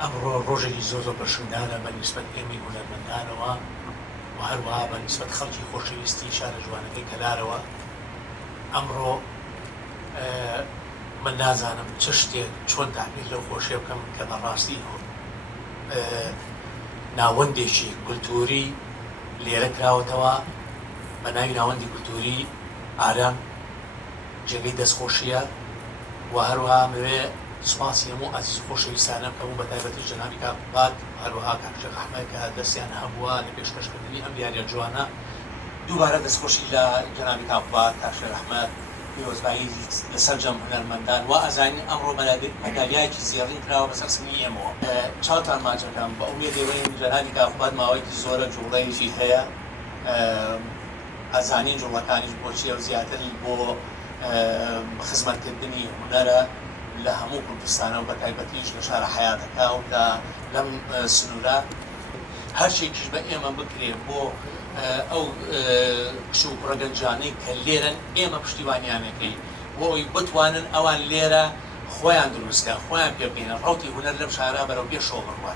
ئەمڕۆ ڕۆژێکی زۆر بەشندانە بە نیسبەت ئێمەی هونەرمەندانەوە و هەروەها بە نیسبەت خەڵکی خۆشەویستی شارە جوانەکەی کەلارەوە. ئەمڕۆ من نازانم چ شتێک چۆن تاقیق لەو خۆشیە بکەم کە بەڕاستی ناوەندێکی کولتوری لێرە کراوەتەوە بە ناوی ناوەندی کولتوری ئارام جێگەی دەستخۆشیە و هەروەها موێ سوپاسی هەموو ئازیز خۆشەویستانە بکەم و بە تایبەتی جەنابی کاکوبات هەروەها کاکشێخ ئەحمەد کە دەستیان هەبووە لە پێشکەشکردنی ئەم دیارە جوانە. دووبارە دەستخۆشی لە جەنابی کاکوبات کاکشێخ ئەحمەد پیرۆزبایی لەسەر جەم هونەرمەندان و ئەزانین ئەمڕۆ مەدالیایەکی زێڕین کراوە بەسەر سنگی ئێمەوە. چاوتان ماچەکەم بە ئومێدەوەین جەنابی کاکوبات ماوەیەکی زۆرە جوڵەیەکی هەیە، ئەزانین جوڵەکانیش بۆچیە و زیاتر بۆ خزمەتکردنی هونەرە لە هەموو کوردستانە و بە تایبەتیش لە شارە حەیاتەکە و لەم سنوورە هەر شتێکیش بە ئێمە بکرێ بۆ ئەو کش و کوڕەگەنجانەی کە لێرن ئێمە پشتیوانیانەکەی بۆ ئەوی بتوانن ئەوان لێرە خۆیان دروستکە خۆیان پێ بکەینە ڕەوتی هونەر لەم شارە بەرەو پێشەوە بڕوات.